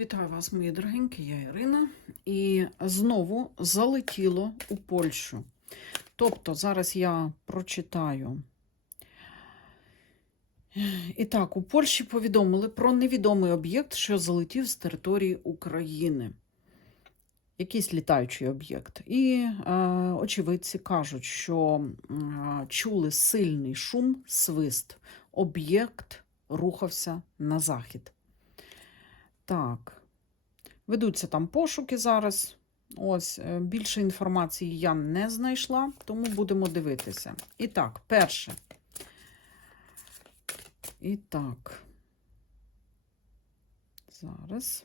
Вітаю вас, мої дорогенькі, я Ірина. І знову залетіло у Польщу. Тобто, зараз я прочитаю. І так, у Польщі повідомили про невідомий об'єкт, що залетів з території України. Якийсь літаючий об'єкт. І е, очевидці кажуть, що е, чули сильний шум, свист. Об'єкт рухався на захід. Так. Ведуться там пошуки зараз. Ось, е, більше інформації я не знайшла, тому будемо дивитися. І так, перше. І так. Зараз.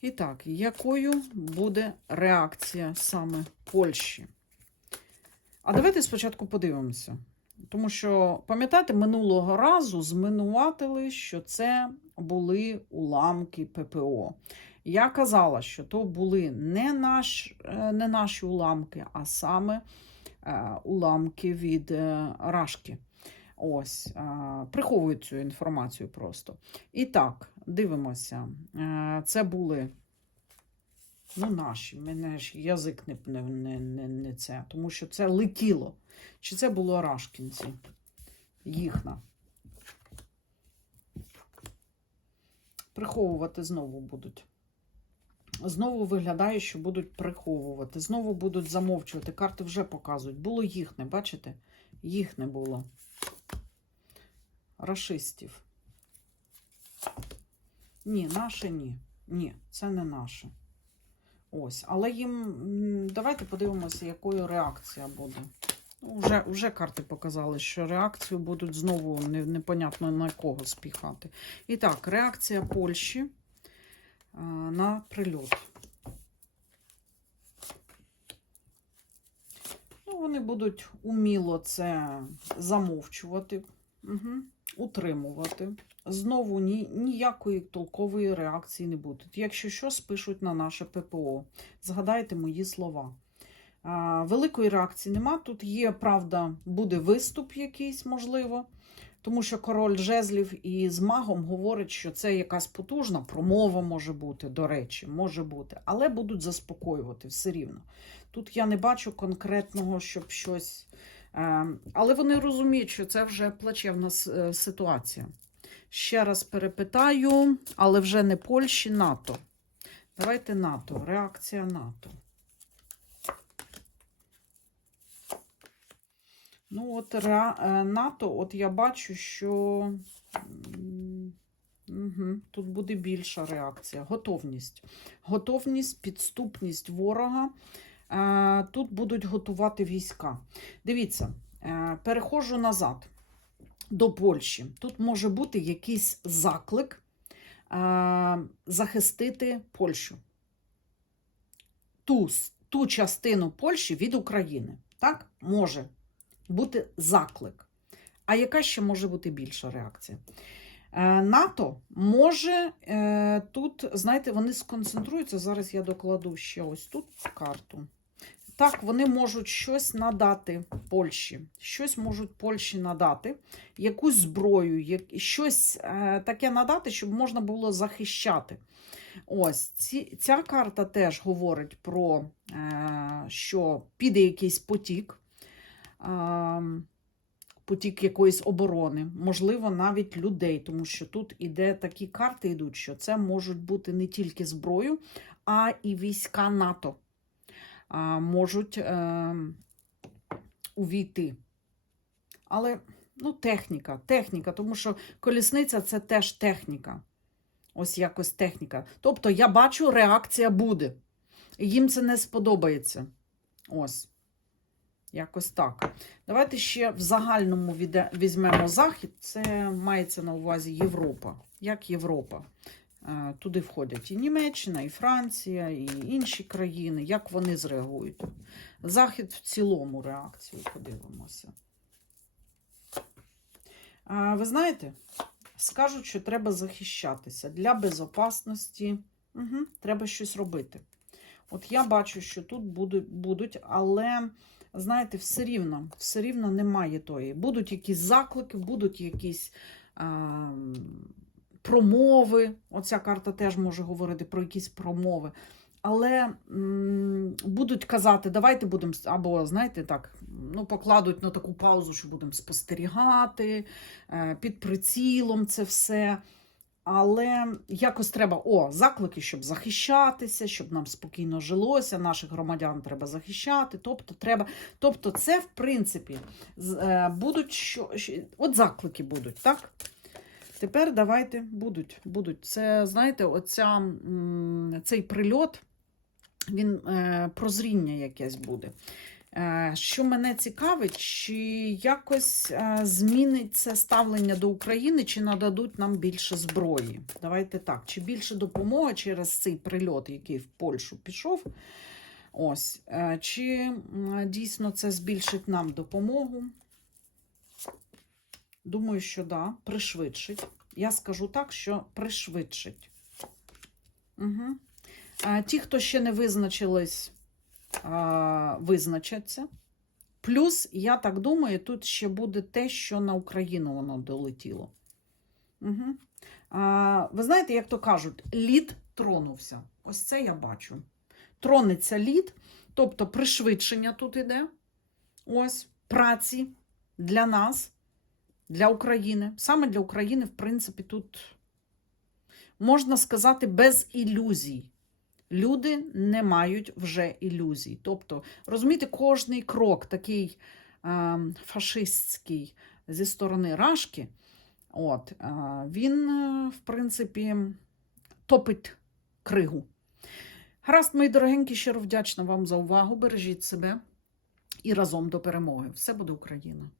І так, якою буде реакція саме Польщі? А давайте спочатку подивимося. Тому що, пам'ятаєте, минулого разу зминуватили, що це були уламки ППО. Я казала, що то були не, наш, е, не наші уламки, а саме е, уламки від е, Рашки. Ось, приховують цю інформацію просто. І так, дивимося. Це були ну, наші, мене ж язик не, не, не, не це, тому що це летіло. Чи це було Рашкінці? Їхна. Приховувати знову будуть. Знову виглядає, що будуть приховувати. Знову будуть замовчувати. Карти вже показують. Було їхне, бачите? Їхне було. Рашистів. Ні, наше ні. Ні, це не наше. Ось. Але їм. Давайте подивимося, якою реакція буде. Ну, Вже, карти показали, що реакцію будуть знову не, непонятно на кого спіхати. І так, реакція Польщі на прильот. Ну, вони будуть уміло це замовчувати, угу. утримувати. Знову ні, ніякої толкової реакції не буде. Якщо що, спишуть на наше ППО. Згадайте мої слова. Великої реакції нема. Тут є, правда, буде виступ якийсь, можливо, тому що король жезлів і з магом говорить, що це якась потужна промова може бути, до речі, може бути, але будуть заспокоювати все рівно. Тут я не бачу конкретного, щоб щось. е, Але вони розуміють, що це вже плачевна е, ситуація. Ще раз перепитаю, але вже не Польщі, НАТО. Давайте НАТО. Реакція НАТО. Ну, от е, НАТО, от я бачу, що мгм, тут буде більша реакція. Готовність. Готовність, підступність ворога. Е, Тут будуть готувати війська. Дивіться, е, переходжу назад до Польщі. Тут може бути якийсь заклик захистити Польщу. Ту, ту частину Польщі від України. Так? Може бути заклик. А яка ще може бути більша реакція? Е, НАТО може е, тут, знаєте, вони сконцентруються. Зараз я докладу ще ось тут карту. Так, вони можуть щось надати Польщі. Щось можуть Польщі надати, якусь зброю, щось е, таке надати, щоб можна було захищати. Ось ці, ця карта теж говорить про, що піде якийсь потік потік якоїсь оборони, можливо, навіть людей, тому що тут іде такі карти йдуть, що це можуть бути не тільки зброю, а і війська НАТО а, можуть е, увійти. Але ну, техніка, техніка, тому що колісниця це теж техніка. Ось якось техніка. Тобто я бачу, реакція буде. Їм це не сподобається. Ось. Якось так. Давайте ще в загальному візьмемо Захід. Це мається на увазі Європа. Як Європа? Е, Туди входять і Німеччина, і Франція, і інші країни. Як вони зреагують? Захід в цілому реакцію подивимося. Ви знаєте, скажуть, що треба захищатися для безопасності. Угу, треба щось робити. От я бачу, що тут будуть але знаєте, все рівно, все рівно немає тої. Будуть якісь заклики, будуть якісь а, промови. Оця карта теж може говорити про якісь промови. Але м, будуть казати, давайте будемо, або, знаєте, так, ну, покладуть на таку паузу, що будемо спостерігати, е, під прицілом це все. Але якось треба о, заклики, щоб захищатися, щоб нам спокійно жилося, наших громадян треба захищати. Тобто, треба, тобто це, в принципі, е, будуть що, от заклики будуть, так? Тепер давайте будуть. будуть. Це, знаєте, оця, цей прильот, він е, прозріння якесь буде. Е, Що мене цікавить, чи якось е, змінить це ставлення до України, чи нададуть нам більше зброї? Давайте так, чи більше допомоги через цей прильот, який в Польщу пішов? Ось, е, чи дійсно це збільшить нам допомогу? Думаю, що да, пришвидшить. Я скажу так, що пришвидшить. Угу. Ті, хто ще не визначились, визначаться. Плюс, я так думаю, тут ще буде те, що на Україну воно долетіло. Угу. А, ви знаєте, як то кажуть, лід тронувся. Ось це я бачу. Тронеться лід, тобто пришвидшення тут іде. Ось праці для нас, для України. Саме для України, в принципі, тут можна сказати без ілюзій. Люди не мають вже ілюзій. Тобто, розумієте, кожний крок такий е, фашистський зі сторони Рашки, от, е, він, е, в принципі, топить кригу. Гаразд, мої дорогенькі, щиро вдячна вам за увагу. Бережіть себе і разом до перемоги. Все буде Україна!